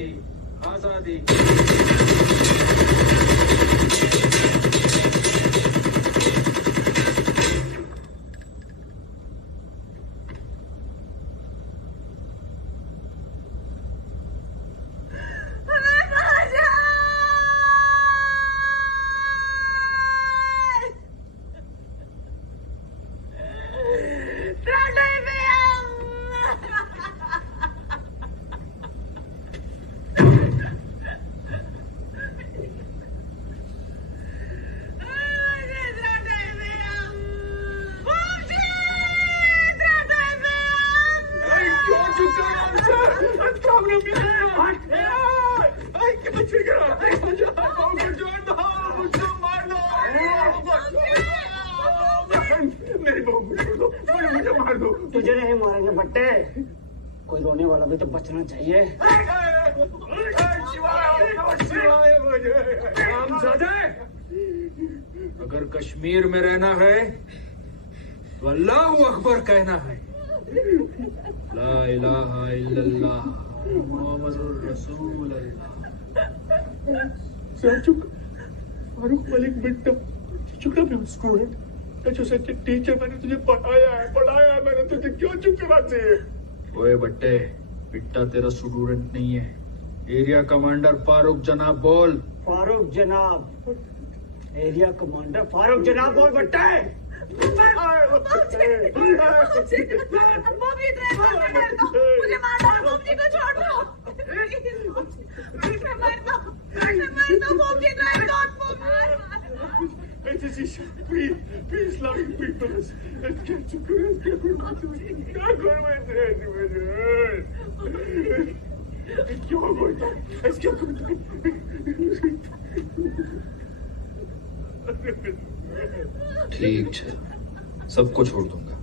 आजादी आजादी। तुझे नहीं मारेंगे बट्टे, कोई रोने वाला भी तो बचना चाहिए। अगर कश्मीर में रहना है तो अल्लाह अकबर कहना है। ला इलाहा इल्लल्लाह मुहम्मदुर रसूलुल्लाह। फारूक मलिक बेटा, चुप रहो स्टूडेंट। जो सच्चे टीचर, मैंने तुझे पढ़ाया है, मैंने तुझे क्यों चुप करना चाहिए? ओए बट्टे, बिट्टा तेरा स्टूडेंट नहीं है, एरिया कमांडर फारूक जनाब बोल। फारूक जनाब, एरिया कमांडर फारूक जनाब बोल बट्टे। मुझे मार दो, मम्मी को छोड़ दो। मुझे मार दो, mummy don't Please, loving people, let's get to ठीक है, सबको छोड़ दूंगा।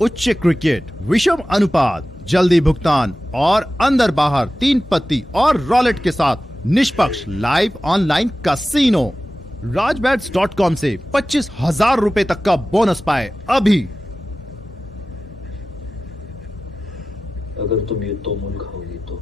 उच्च क्रिकेट, विषम अनुपात, जल्दी भुगतान और अंदर बाहर 3 पत्ती और रॉलेट के साथ निष्पक्ष लाइव ऑनलाइन कैसीनो। राजबैट्स.com से 25,000 रुपए तक का बोनस पाए अभी। अगर तुम ये तोमुल खाओगी तो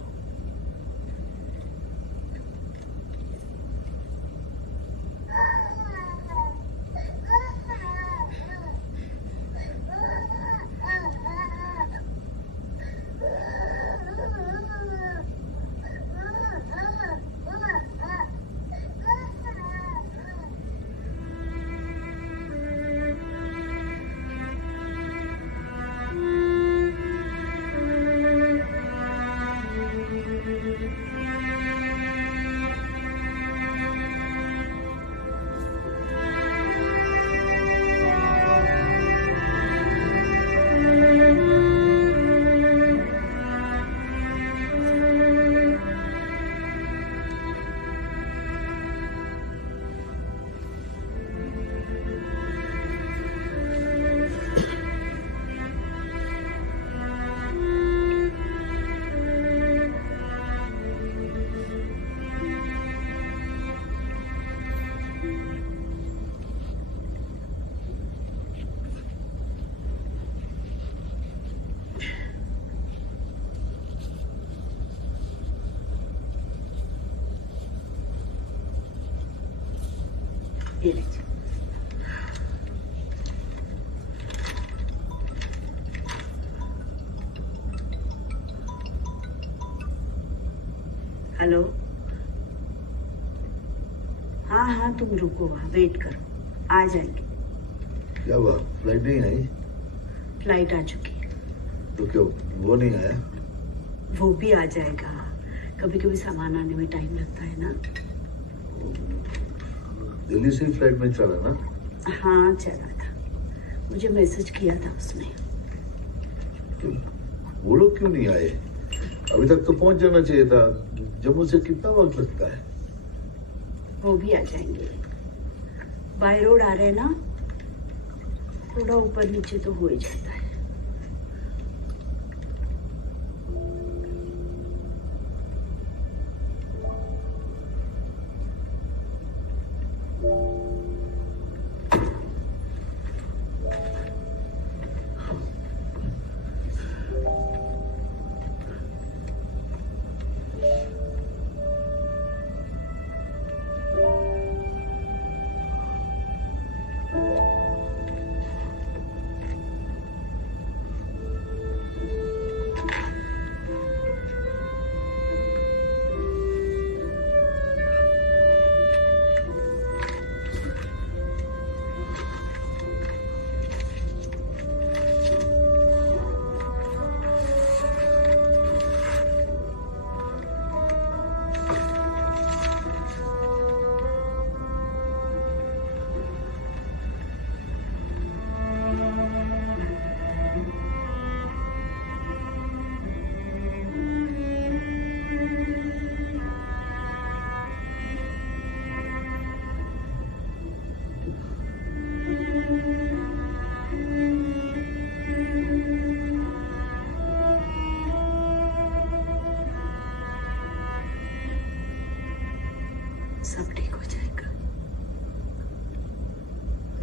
हेलो, हाँ तुम रुको, वेट करो, आ जाएंगे। क्या हुआ, फ्लाइट नहीं आई? फ्लाइट आ चुकी है। तो क्यों वो नहीं आया? वो भी आ जाएगा, कभी कभी सामान आने में टाइम लगता है ना। दिल्ली से फ्लाइट में चला ना? हाँ चला था, मुझे मैसेज किया था उसने। तो वो लोग क्यों नहीं आए? अभी तक तो पहुंच जाना चाहिए था। जम्मू से कितना वक्त लगता है? वो भी आ जाएंगे, बाय रोड आ रहे हैं ना, थोड़ा ऊपर नीचे तो हो ही जाता है।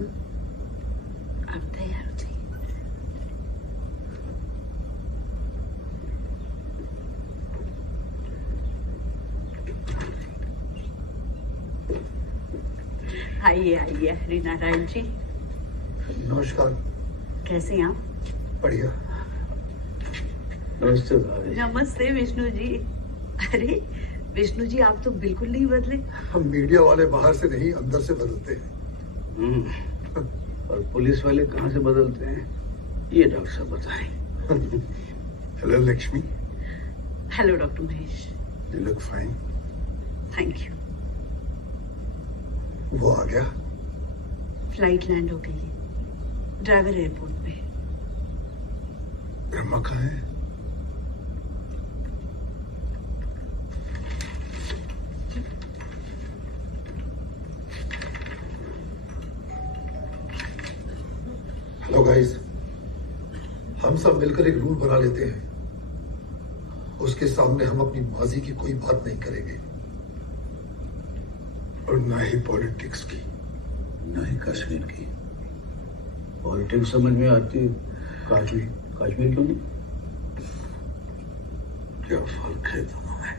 अब तैयार हो जाइए। आइए आइए हरिनारायण जी, नमस्कार। कैसे हैं आप? बढ़िया। नमस्ते भाभी। नमस्ते विष्णु जी। अरे विष्णु जी, आप तो बिल्कुल नहीं बदले। हम मीडिया वाले बाहर से नहीं अंदर से बदलते हैं। और पुलिस वाले कहाँ से बदलते हैं, ये डॉक्टर साहब बताएं। Hello Lakshmi. Hello doctor Mahesh. You look fine. Thank you. वो आ गया? फ्लाइट लैंड हो गई है ड्राइवर एयरपोर्ट पे। ब्रह्मा कहाँ है? हेलो गाइस, हम सब मिलकर एक रूल बना लेते हैं। उसके सामने हम अपनी माजी की कोई बात नहीं करेंगे और ना ही पॉलिटिक्स की, ना ही कश्मीर की। पॉलिटिक्स समझ में आती, कश्मीर कश्मीर क्यों नहीं? क्या फर्क है दोनों में?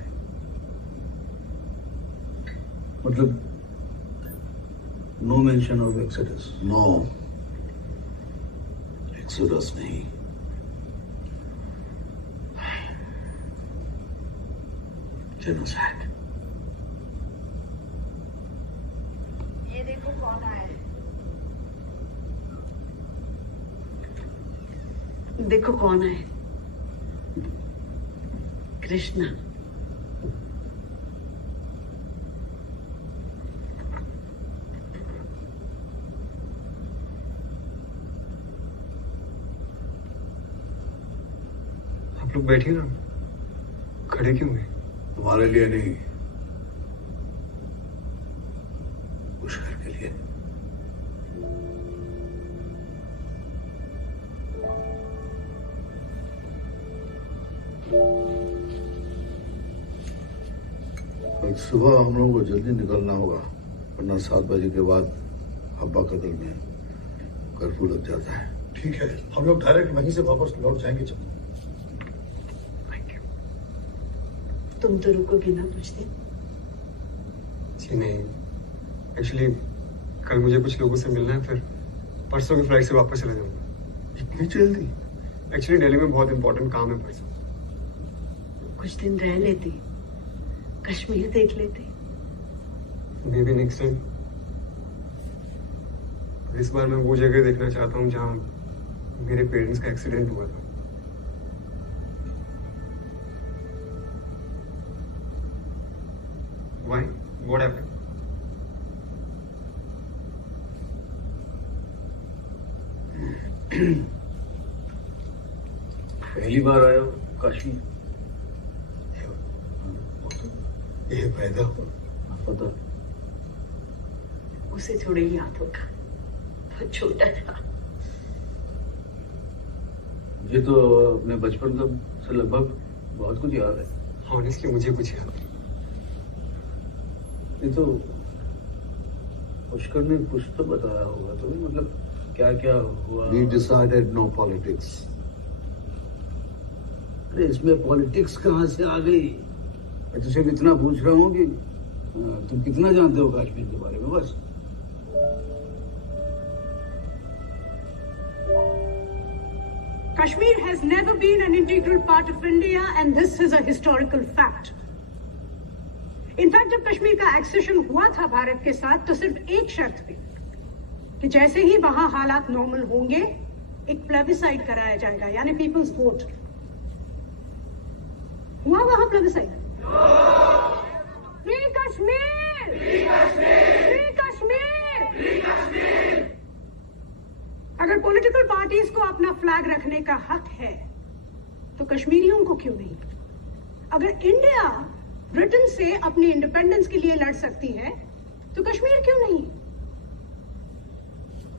मतलब no mention of exodus. No exodus नहीं, जेनोसाइड। ये देखो कौन आया है। देखो कौन है, कृष्णा। आप लोग बैठिए ना, खड़े क्यों हैं? तुम्हारे लिए नहीं, पुष्कर के लिए। कल सुबह हम लोगों को जल्दी निकलना होगा, वरना 7 बजे के बाद हब्बा कदल में कर्फ्यू लग जाता है। ठीक है, हम लोग डायरेक्ट वहीं से वापस लौट जाएंगे। चलो। तुम तो रुकोगे ना कुछ दिन? जी नहीं, एक्चुअली कल मुझे कुछ लोगों से मिलना है, फिर परसों की फ्लाइट से वापस चला जाऊंगा। इतनी जल्दी? एक्चुअली दिल्ली में बहुत इंपॉर्टेंट काम है परसों। कुछ दिन रह लेते, कश्मीर देख लेते। May be next time. इस बार मैं वो जगह देखना चाहता हूँ जहाँ मेरे पेरेंट्स का एक्सीडेंट हुआ था। Why? What happened? पहली बार आया हो कश्मीर? ये पैदा हो। पता। उसे थोड़े ही याद होगा, बहुत छोटा था। मुझे तो अपने बचपन का से लगभग बहुत कुछ याद है। Honestly, मुझे कुछ याद नहीं। ये तो पुष्कर ने कुछ तो बताया होगा, तो मतलब क्या क्या हुआ? We decided no politics. अरे इसमें पॉलिटिक्स कहाँ से आ गई? मैं तुझसे इतना पूछ रहा हूँ कि तुम कितना जानते हो कश्मीर के बारे में, बस। Kashmir has never been an integral part of India, and this is a historical fact. In fact जब कश्मीर का एक्सेशन हुआ था भारत के साथ, तो सिर्फ एक शर्त थी कि जैसे ही वहां हालात नॉर्मल होंगे, एक प्लेबिसाइड कराया जाएगा, यानी पीपल्स वोट। हुआ वहां plebiscite? Free Kashmir! Free Kashmir! Free Kashmir! Free Kashmir! अगर पॉलिटिकल पार्टीज को अपना फ्लैग रखने का हक है, तो कश्मीरियों को क्यों नहीं? अगर इंडिया ब्रिटेन से अपनी इंडिपेंडेंस के लिए लड़ सकती है, तो कश्मीर क्यों नहीं?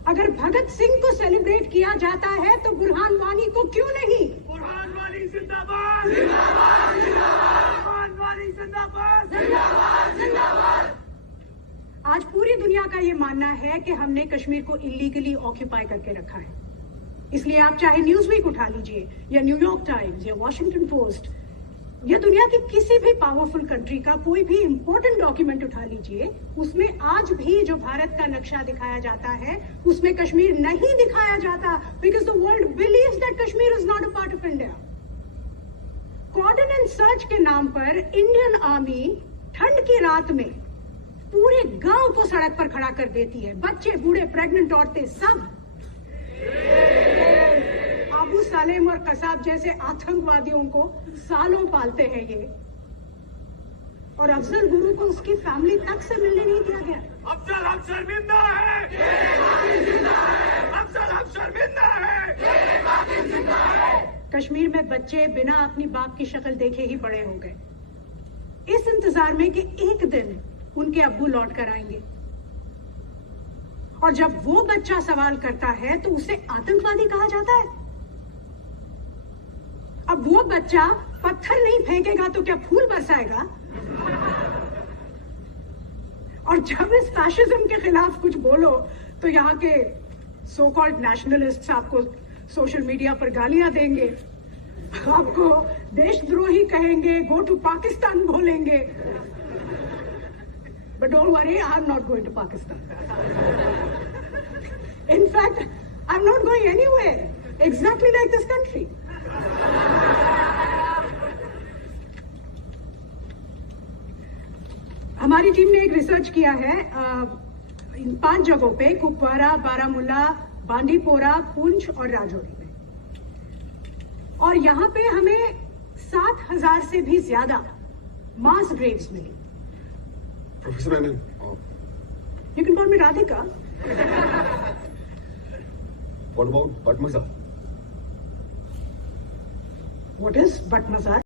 अगर भगत सिंह को सेलिब्रेट किया जाता है, तो बुरहान वानी को क्यों नहीं? बुरहान वानी जिंदाबाद! जिंदाबाद! जिंदाबाद! बुरहान वानी जिंदाबाद! जिंदाबाद! जिंदाबाद! आज पूरी दुनिया का ये मानना है कि हमने कश्मीर को इलीगली ऑक्यूपाई करके रखा है। इसलिए आप चाहे न्यूज़वीक उठा लीजिए या न्यूयॉर्क टाइम्स या वॉशिंगटन पोस्ट या दुनिया की किसी भी पावरफुल कंट्री का कोई भी इंपॉर्टेंट डॉक्यूमेंट उठा लीजिए, उसमें आज भी जो भारत का नक्शा दिखाया जाता है उसमें कश्मीर नहीं दिखाया जाता, because the world believes that Kashmir is not a part of India. Cordon and search के नाम पर इंडियन आर्मी ठंड की रात में पूरे गांव को सड़क पर खड़ा कर देती है, बच्चे, बूढ़े, प्रेग्नेंट औरतें सब। अबू सालेम और कसाब जैसे आतंकवादियों को सालों पालते हैं ये, और अफजल गुरु को उसकी फैमिली तक से मिलने नहीं दिया गया। अफजल हम शर्मिंदा है, अफजल हम शर्मिंदा है। कश्मीर में बच्चे बिना अपनी बाप की शक्ल देखे ही बड़े हो गए, इस इंतजार में कि एक दिन उनके अब्बू लौट कर आएंगे। और जब वो बच्चा सवाल करता है तो उसे आतंकवादी कहा जाता है। अब वो बच्चा पत्थर नहीं फेंकेगा तो क्या फूल बरसाएगा? और जब इस फैशिज्म के खिलाफ कुछ बोलो तो यहाँ के सो कॉल्ड नेशनलिस्ट्स आपको सोशल मीडिया पर गालियां देंगे, आपको देशद्रोही कहेंगे, गो टू पाकिस्तान बोलेंगे। But don't worry, I am not going to Pakistan. In fact, I'm not going anywhere. Exactly like this country. हमारी टीम ने एक रिसर्च किया है इन 5 जगहों पे, कुपवारा, बारामूला, बांडीपोरा, पुंछ और राजौरी में, और यहाँ पे हमें 7,000 से भी ज्यादा मास ग्रेव्स मिली। प्रोफेसर मैंने You can call me Radhika. What about Batmaza? What is Batmazar?